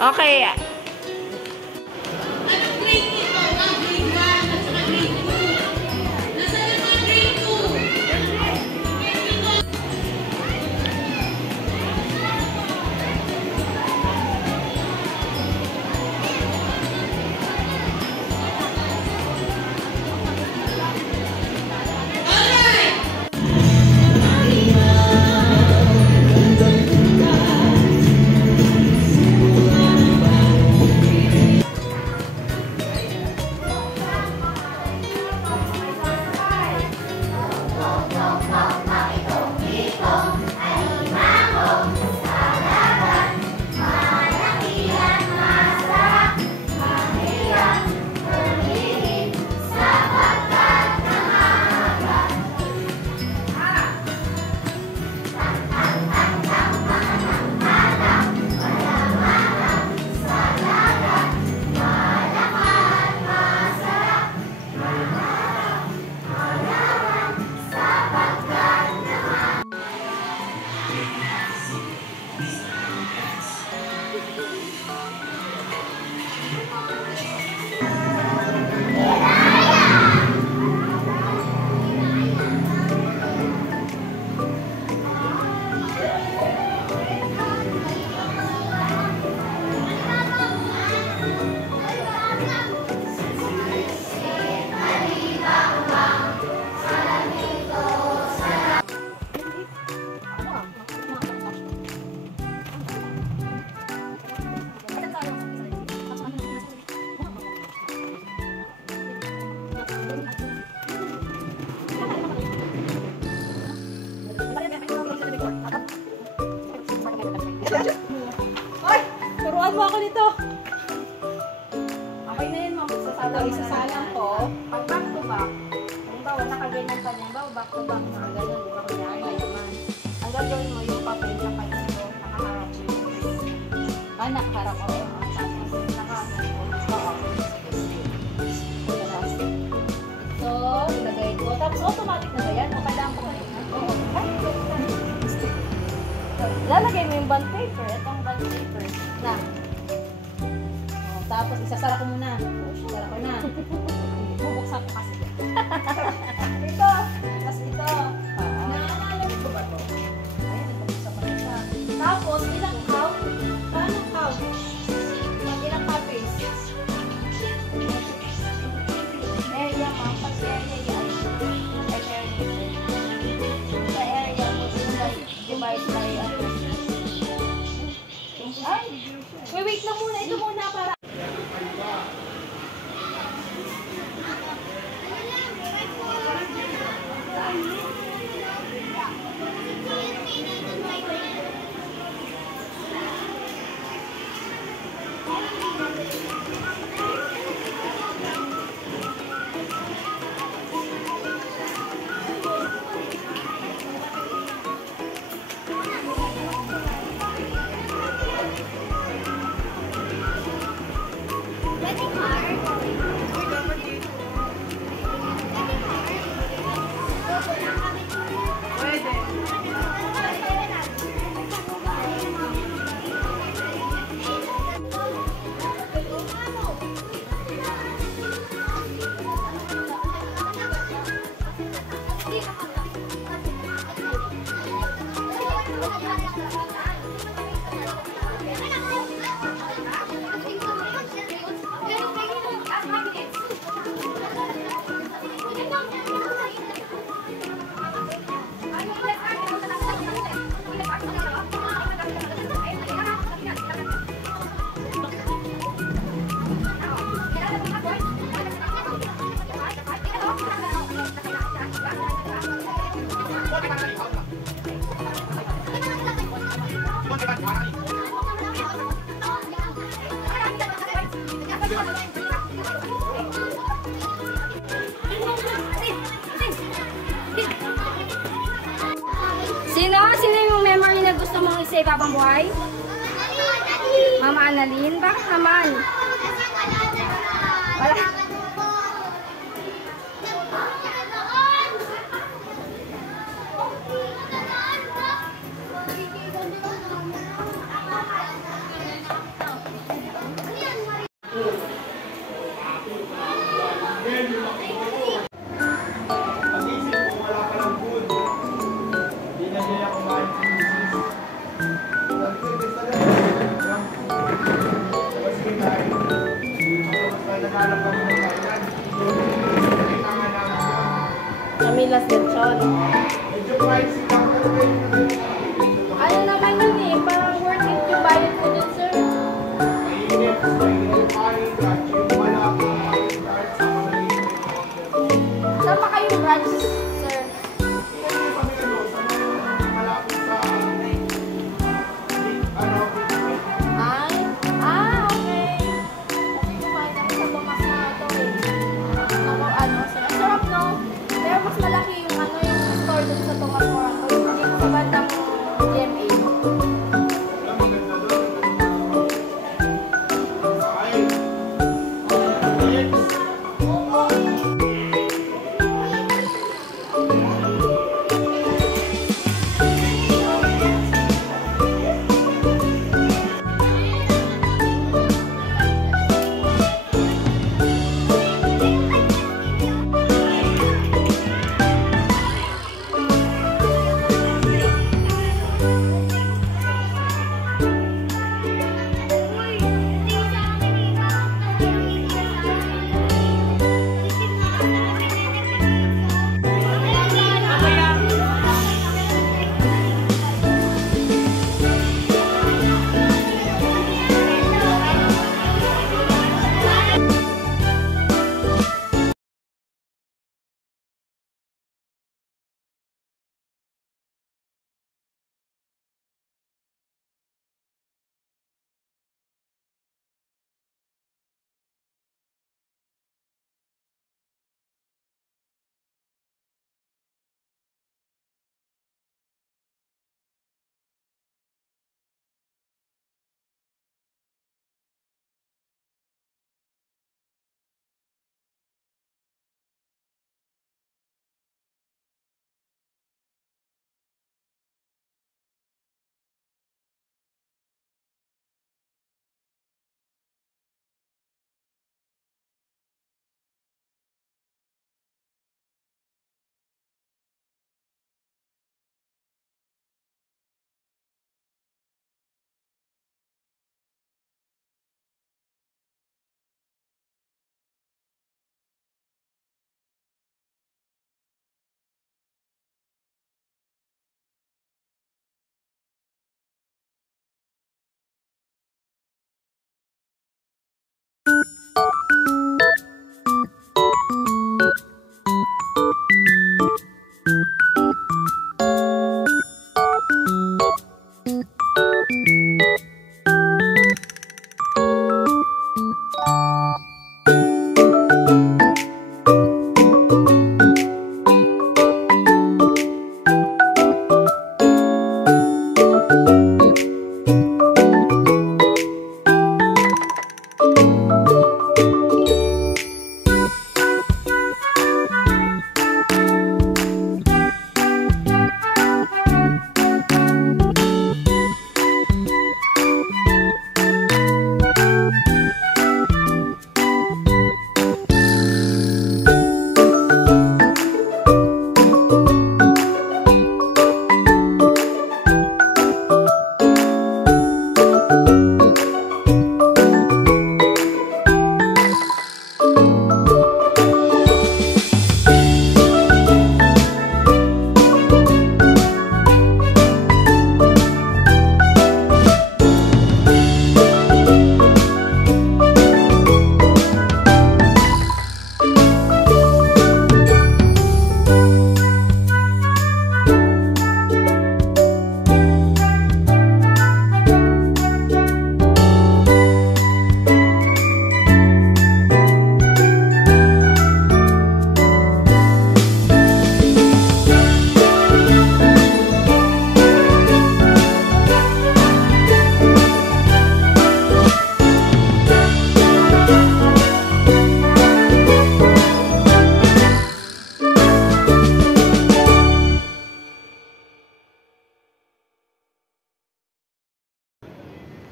Okay. Hoy! Turuan mo ako nito. Okay na yun, ma'am. Isasalang ko. Pag back to back, kung bawa nakaganyan ka niya, back to back, nakaganyan, di ba? Kaya ay naman. Ang gagawin mo yung papel sa kanya ito, nakaharap mo. Nakaharap ko. Tapos nakaharap ko. Oo. So, ilagay ko. Tapos automatic na ba yan? O kailangan ko kayo na? Oo. Lalagay mo yung bond paper. Itong bond paper. Na. O, tapos isasara ko muna. Isasara ko na. Bubuksan ko kasi. Ito. Tapos ito. Naalala ko ba ito? Ayan, nabuksan ko na siya. Tapos, ilang count? Paano count? Ilang copies? Area, ma'am. Pag area yan. Sa area mo, divide by ay, wait lang muna. Ito muna para Sino yung memory na gusto mong i-save habang buhay? Mama Annalyn? Bakit naman? Wala. Camilas lechon. Ano naman yun eh, parang worth it yung bayad ko dun, sir. Saan pa kayong branch, sir? Okay. Kasi kumain kami sa Tomas na ito eh. Sir, ang sarap no? Pero mas malaki yung yung store dun sa Tomas Morato. Hindi sa bandang GMA.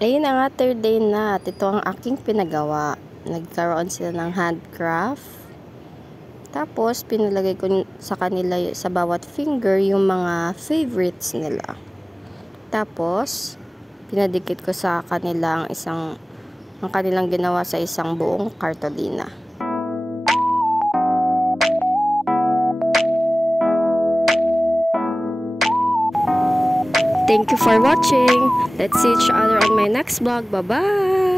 Ayun na nga, third day na. At ito ang aking pinagawa. Nagkaroon sila ng handcraft. Tapos, pinalagay ko sa kanila sa bawat finger yung mga favorites nila. Tapos, pinadikit ko sa kanila ang kanilang ginawa sa isang buong cartolina. Thank you for watching. Let's see each other on my next vlog. Bye-bye!